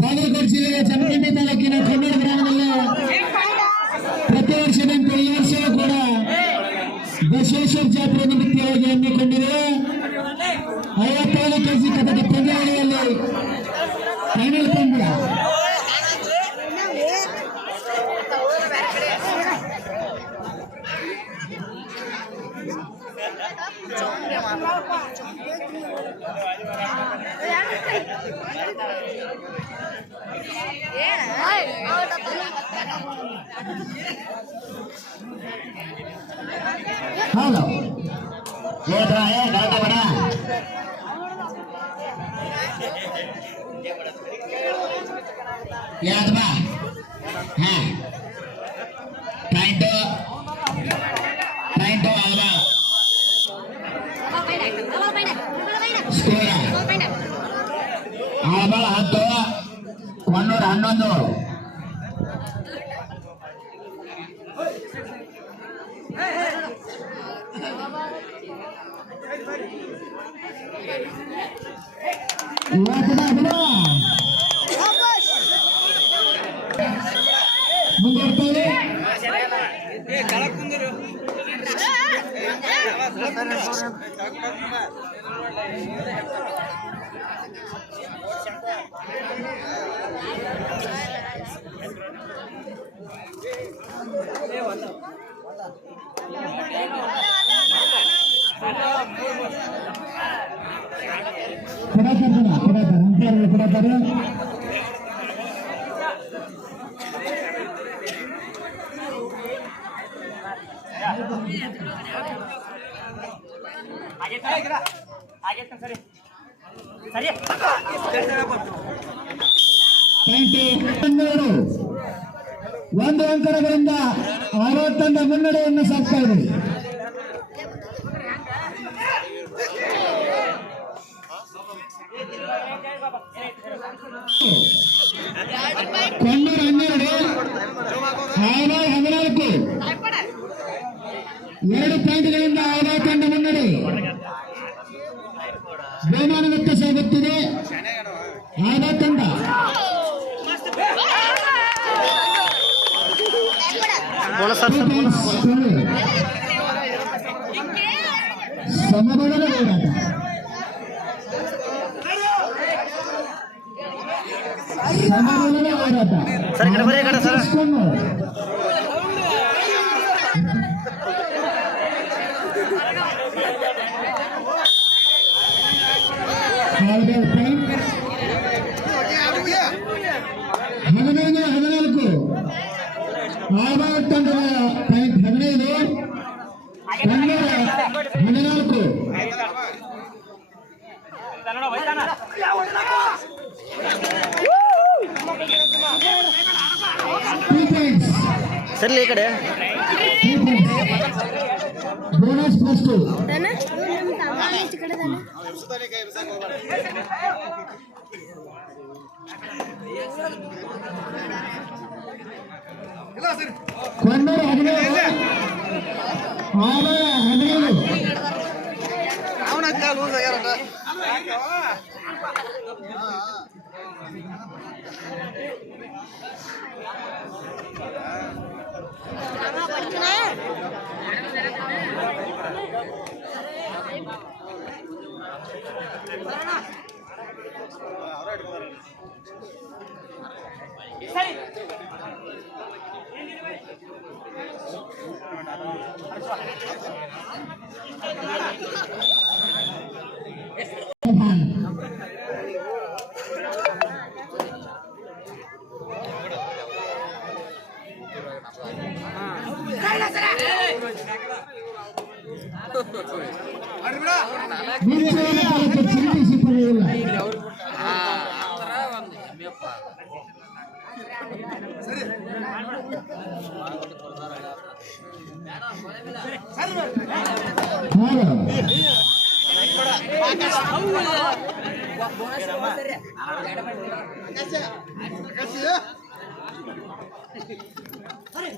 ಬಾಗಲಕೋಟೆ ಜಿಲ್ಲೆಯ ಜಮಖಂಡಿ ತಾಲೂಕಿನ ಕನ್ನಡ ಗ್ರಾಮದಲ್ಲಿ ಪ್ರತಿ ವರ್ಷದಂತೆ ಈ ವರ್ಷವೂ ಕೂಡ ಬಸವೇಶ್ವರ ಜಾತ್ರೆ ನಿಮಿತ್ತವಾಗಿ ಹಮ್ಮಿಕೊಂಡಿದೆ. 55 ಕೆಜಿ ಕಥಕ ಪಂದ್ಯಾವಳಿಯಲ್ಲಿ ಫೈನಲ್ ಪಂದ್ಯ ಹಲೋ ಬಡ याद बा हाँ पॉइंट आला स्कोर आबल 10 111 ಮುಂದುವರ್ತಾರೆ. ಕೊಡತಾರೆ ಒಂದು ಅಂಕಣಗಳಿಂದ 60 ಮುನ್ನಡೆಯನ್ನು ಸಾಕ್ತಾ ಇದೆ. ಕೊಣ್ಣೂರು 12 14 2 ಪಾಯಿಂಟ್ಗಳಿಂದ 60 ಮುನ್ನಡೆ ಬಹುಮಾನದತ್ತ ಸಾಗುತ್ತಿದೆ. ಆದ ತಂಡ ಸಮಬಲದ ಹೋರಾಟ. ಸಮಬಲದ ಹೋರಾಟ ತಂಡದ ಪಾಯಿಂಟ್ 15 ಸರ್ ಈ ಕಡೆ ಬೋನಸ್ ಪ್ಲಸ್ 2 ಕೊಣ್ಣೂರು 15 ಮುಂಚೆ ಇಲ್ಲ. ಸರಿ